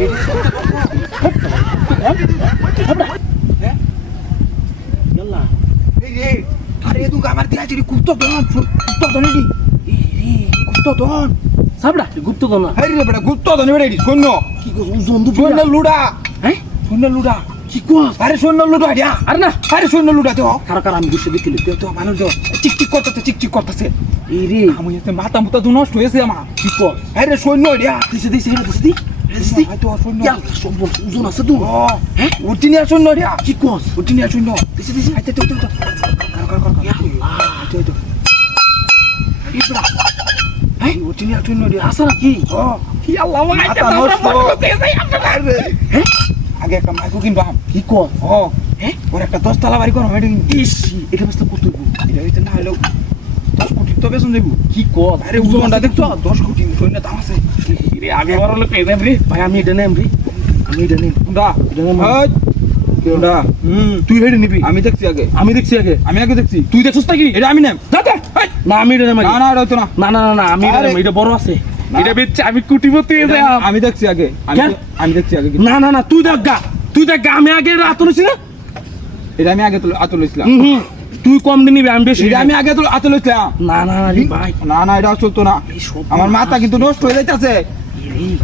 Yalla. Aduh itu kamar dia jadi kuto don ini. Kuto don. Sabda, গুপ্ত তো না। আরে বেটা কুতো don বেটা শূন্য। কি কো ওজন তো শূন্য লুডা। হ্যাঁ? শূন্য লুডা। কি কস? আরে শূন্য লুডা দিয়া। আরে না, আরে শূন্য লুডা তো। কারা আমি গুছে দেখিলি। তো মানুষ তো চিকচিক করতেছে। এই রে, আমি এতে মাথা মুতা তো নষ্ট হয়েছে আমার। কি কস? আরে শূন্য দিয়া। দিছে দি। হয়তো শূন্য। ইয়া, সব ওজন আছে তো। হ্যাঁ? উঠিনিয়া শূন্য দিয়া। কি কস? উঠিনিয়া শূন্য। দিছে। আইতে তো। কর। ইয়া আল্লাহ। আইতে। এই বড়া। হ্যাঁ? উঠিনিয়া শূন্য দিয়া। আসা নাকি? কি আল্লাহ ভাই মাথা নষ্ট। হ্যাঁ? আগে একটা মাইকো কিনবা। কি কস? হ্যাঁ? ওর একটা 10 তলা বাড়ি করো মেডিং। ইস, এটা বসলে কত গো? এটা হইতে না হলো 10 কোটি তো বেতন দেব। কি কস? আরে উজনটা দেখছো 10 কোটি শূন্য দাম আছে। রে আগে বড় লোক কই দেন রে। ভাই আমি এটা নেম রে। কোনটা কোনটা তুই হেডে নিবি। আমি দেখছি আগে। আমি দেখছি আগে। আমি আগে দেখছি। তুই দেখছস নাকি? এটা আমি নেম। দাদা, না আমি এটা নেম। না না এটা হইতো না। না আমি এটা নেম। এটা বড় আছে। না। এটা বেচছে আমি কুটিপতি হয়ে যাই। আমি দেখছি আগে। কেন? আমি দেখছি আগে। না তুই দেখ গা। আমি আগে রাত লইছি না। এটা আমি আগে আতলইছিলাম। তুই কম দিন নিবি আমি বেশি। এটা আমি আগে আতলইছিলাম। না রে ভাই। না এটা চলতো না। আমার মাথা কিন্তু নষ্ট হয়ে যাইতাছে।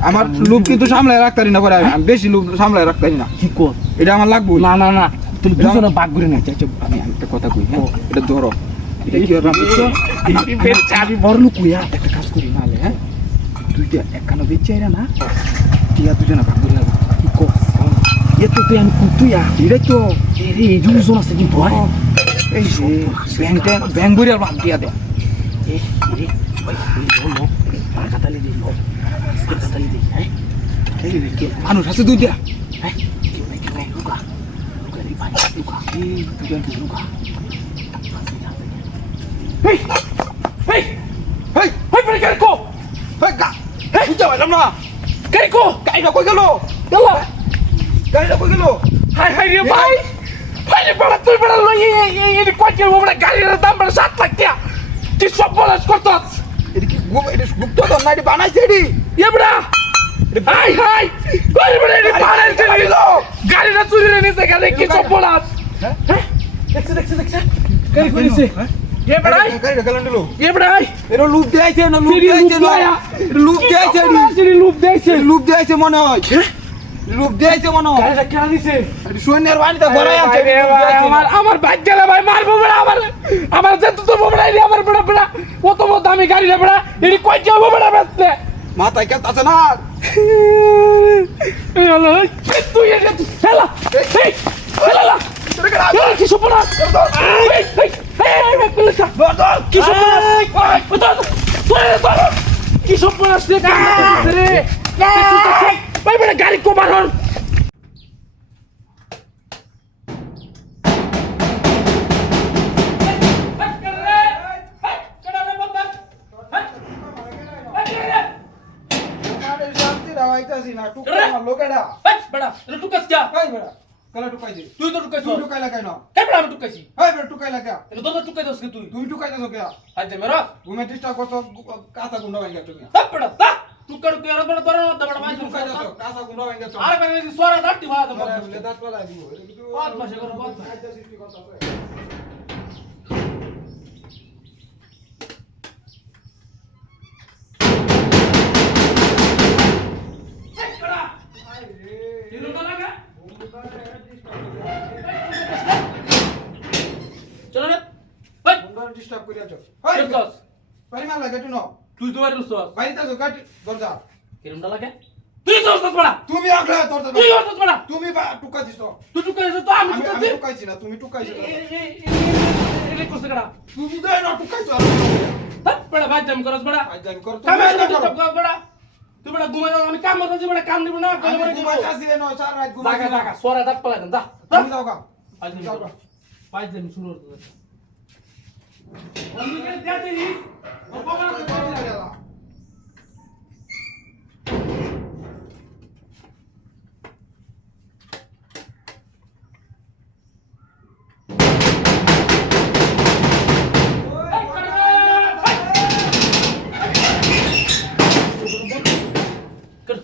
আমার লোভ কিন্তু সামলায় রাখতে পারি না করে আমি বেশি লোভ সামলায় রাখতে পারি না। কি কর? এটা আমার লাগবে না তুই দুজনে বাগ করে না। আমি একটা কথা কই হ্যাঁ এটা ধরো এটা কি হবে আমি বড় লোক কইয়া একটা কাজ করি নালে হ্যাঁ দুইটা একখানা বেচে আইরা না টিয়া দুজনে ভাগ করে লাগবে কি কর? এত তুই আমি কুতুয়া এটাই তো এই দুজন আছে কিন্তু এই যে ব্যাংক ভরে আর টিয়া দে কাতালি দিই হ্যাঁ মানুষ আছে দুইটা হ্যাঁ লুকা Hey! Pare Carico! বুঝতে পারলাম না Carico! গাড়িটা কই গেল Yalla! গাড়িটা কই গেল Hai রে ভাই! Hai রে বড় তুই বড় লই এই কোটি ওবড়া গাড়ির দাম বড় 7 লাখ টাকা! কি সব বলাস করতাস? এটা কি গুপ্ত তো না এটা বানাইছে এডি এবড়া! হাই! কই বড় এডি বানাইছে গাড়িটা চুরি রে নিছে গাড়ি কি সব বলাস? হ্যাঁ? দেখছে Carico নিছে এবড়া! গাড়িটা গেল দিলো এবড়া! এটা লুপ দিয়েছে না লুপ দিয়েছে না এটা লুপ দিয়েছে লুপ দিয়েছে মনে হয় লুপ দিয়েছে মনে হয় গাড়িটা কেন দিছে? এটা সৈন্যের বাড়িতে ঘরে আছে আমার বাইক গেলে ভাই মারবো বেড়া আমার যেত তো মোবাইল দিয়ে আমার বেড়া কত বড় দামি গাড়ি রে বেড়া এটি কই যাবো বেড়া বেচতে মাথায় কেত আছে না হ্যালো তুই এটা হেলা এই হেলা কি সুপনা কি সুপনা কি সুপনা রে ভাই বেড়া গাড়ি কমার হন লোকেরা বেড়া এটা টুকাস যা কই বেড়া কলা টুকাই দে তুই তো টুকাইছ তুই টুকাই লাগাই না কে বেড়া আমি টুকাইছি এই বেড়া টুকাই লাগা এটা তো টুকাই দস কে তুই তুই টুকাই দেছো কে আজ মেরা ঘুমে ডিস্টার্ব করতো কাঁচা গুন্ডা ভাঙা তুমি তপ বেড়া তা টুকা টুকা আর বেড়া তোর মত বেড়া মাই টুকাই দেছো কাঁচা গুন্ডা ভাঙা তুমি আরে বেড়া সোরা দাঁড়টি ভাড়া দাও লে দাঁত পড়া দিব বাদ মাসে করো বাদ আইতা সৃষ্টি করতেছে বেড়া দিলো না লাগা চলো রে ভাই গুন্ডা ডিস্টার্ব করি আছো এই দস পরিমাণ লাগে তুই নাও তুই তো মারিস দস বাড়িতে আছো কাট দরজা কিরমটা লাগে তুই দস দস বেড়া তুমি আগে দরজা তুই দস বেড়া তুমি টুকাই দিছো তুই টুকাইছ তো আমি আমি টুকাইছি টুকাইছি না তুমি টুকাইছো এ কোসে করা তুমি তো না টুকাইছো বেড়া ভাই জাম করস বেড়া আই জান কর কামে ডিস্টার্ব কর বেড়া তুই বেড়া ঘুমাই যাও আমি কাম করতেছি বেড়া কাম দিব না আমি ঘুমাইতাছি না সারা রাত ঘুমাইছি জাগা জাগা সোরা দাঁত পলাই দেন যা তুমি যাও গা আজ যাও গা পাঁচ দিন শুরু হতে বন্ধু কে দিয়া দিস ও পকড়া তো कर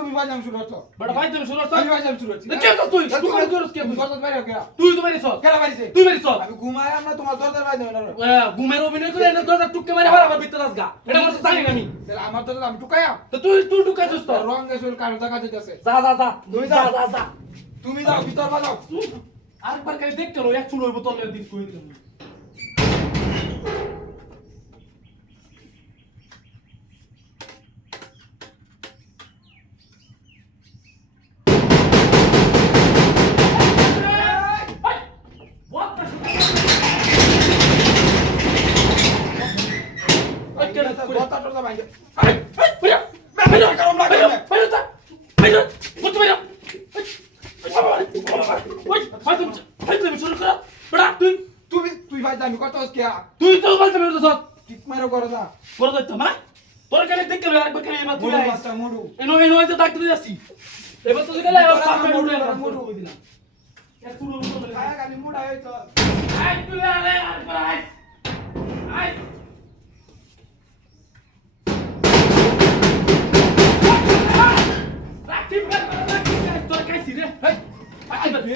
তুমি বাজাম শুরু করছো বড় ভাই তুমি শুরু করছ আমি বাজাম শুরু করছি কে তো তুই তুই করে দরস কে তুমি দরজা বাইরে কে তুই তো মেরেছ কেন বাইরে তুই মেরেছ আমি ঘুমায় আমরা তোমার দরজা বাইরে না ঘুমের অভিনয় করে এনে দরজা টুককে মারে আবার ভিতরে আসগা এটা আমার তো জানি না আমি তাহলে আমার দরজা আমি টুকায়া তো তুই তুই ঢুকাছিস তো রং গেছল কার জায়গা যেতেছে যা যা যা তুমি যা যাও। যা যা তুমি যাও ভিতর বাজাও আরেকবার খালি দেখতে লো এক চুল হইব তলের দিক কই দিলাম দরজা দরজা বাইরে তুমি তুই ভাই আমি কত কে ঠিক মারো করো না মুড়ু বাচ্চা মুড়ু খায়া গালি মুড়া হইছ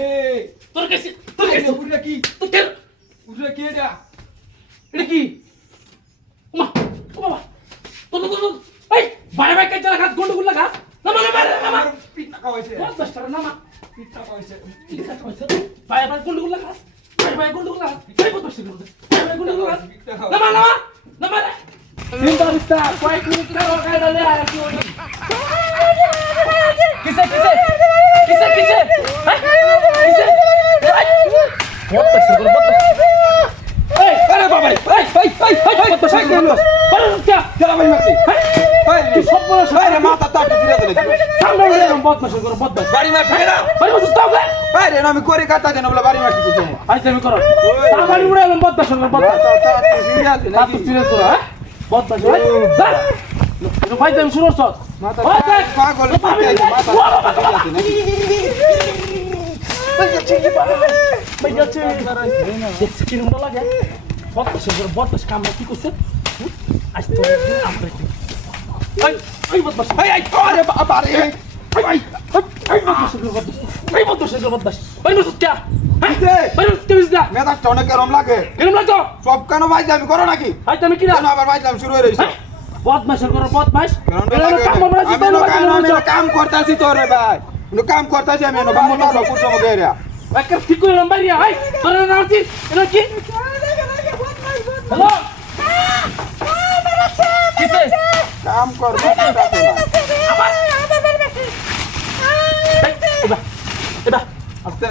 এই তোর কাছে উড়ে কি তোর কে উড়ে কি এটা এটা কি ওমা ওমা তো তো তো এই বাইরে বাইরে কাজ গাছ গন্ডগোল গাছ নামা নামা নামা পিঠা খাওয়াইছে বল দশটা নামা পিঠা খাওয়াইছে বাইরে বাইরে গন্ডগোল গাছ বাইরে বাইরে গন্ডগোল গাছ এই বল দশটা বাইরে বাইরে গন্ডগোল গাছ নামা নামা নামা সিম্বারিস্তা কয়েক মিনিট না রোকায় দলে আয়া কি ওই কিসে কিসে কিসে কিসে কিসে বল দশটা বল দশটা এই আরে বাবা এই বল দশটা বল দশটা কেলা ভাই মারছি তুই সব বড় আরে মাথা তাপ দিরে দিলে সামনে এরকম বদমাশ করো বদমাশ বাড়ি মারছি না বাড়ি বসে তাও গে আরে আমি করে কাটা দেন বলে বাড়ি মারছি তুমি আইতে আমি করো তার বাড়ি উড়ে এলাম বদমাশ করো বদমাশ তার তো ফিরে করো হ্যাঁ বদমাশ ভাই যা তো ভাই তুমি শুনো সব মাথা ওই দেখ পাগল মাথা আছে নাকি ভাই যাচ্ছে দেখছি কি রকম লাগে বদমাশ করো বদমাশ কাম কি করছে আজ তো আমরা কি এই বদমাশ এই আরে বাবা রে এই বদমাশ করো বদমাশ এই বদমাশ করো বদমাশ এই বদমাশ কে কিসে এই বদমাশ কে বিজদা মেজাজটা অনেক গরম লাগে কেমন লাগতো সব কেন ভাই আমি করো নাকি আই তুমি কি না কেন আবার ভাই আমি শুরু হয়ে রইছি বদমাশ করো বদমাশ কাম করতেছি তো রে ভাই কাম করতেছি আমি বাবা কুসুম গেরিয়া একটা ঠিক করে লম্বা রিয়া ভাই তোর না আছিস এটা কি হ্যালো কিসে কাম করতে এবা এবা আস্তে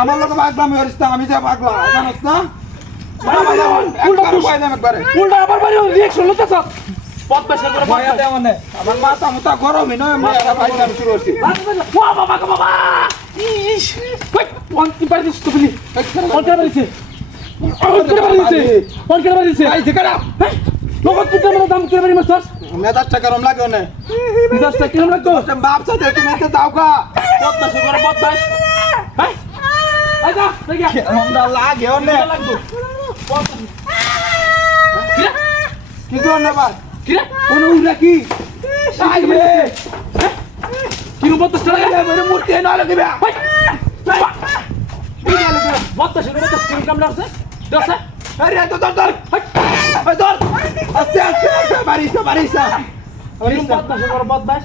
আমার লোক বাগলাম আমি যা বাগলাম জানোস না উল্টা আবার বাড়ি রিঅ্যাকশন লতাছ বদমাশ করে ভয়া দেওয়া নেই আমার মাথা মুথা গরমই নয় ভাই আমি শুরু করছি ওয়া বাবা গো বাবা ইস কই কোন কি পারি দিছ তুমি কোন কে পারিছে কোন কে পারিছে ভাই যেখানে লোক কি তোমার দাম কে পারি মাস্টার মেজাজটা গরম লাগে না বিদাসটা কিরম লাগতো বাপ সাথে তুমি এতে দাও কা বদমাশ করে বদমাশ হ্যাঁ আইজা দেখিয়া আমরা লাগে অনেক লাগতো কি জন্য ভাই কি রে কোন উড়া কি সাইবে কি বদমাশ লাগে মেরে মূর্তি না লাগে বে বদমাশ করে বদমাশ কি কাম লাগছে দসা আরে তো ধর ধর আস্তে আস্তে বাড়িসা কি বদমাশ করে বদমাশ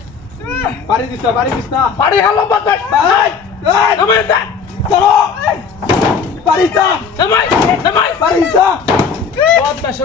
বাড়ি দিস না বাড়ি হলো বদমাশ ভাই নামাই দে চলো বাড়িসা নামাই বাড়িসা বদমাশ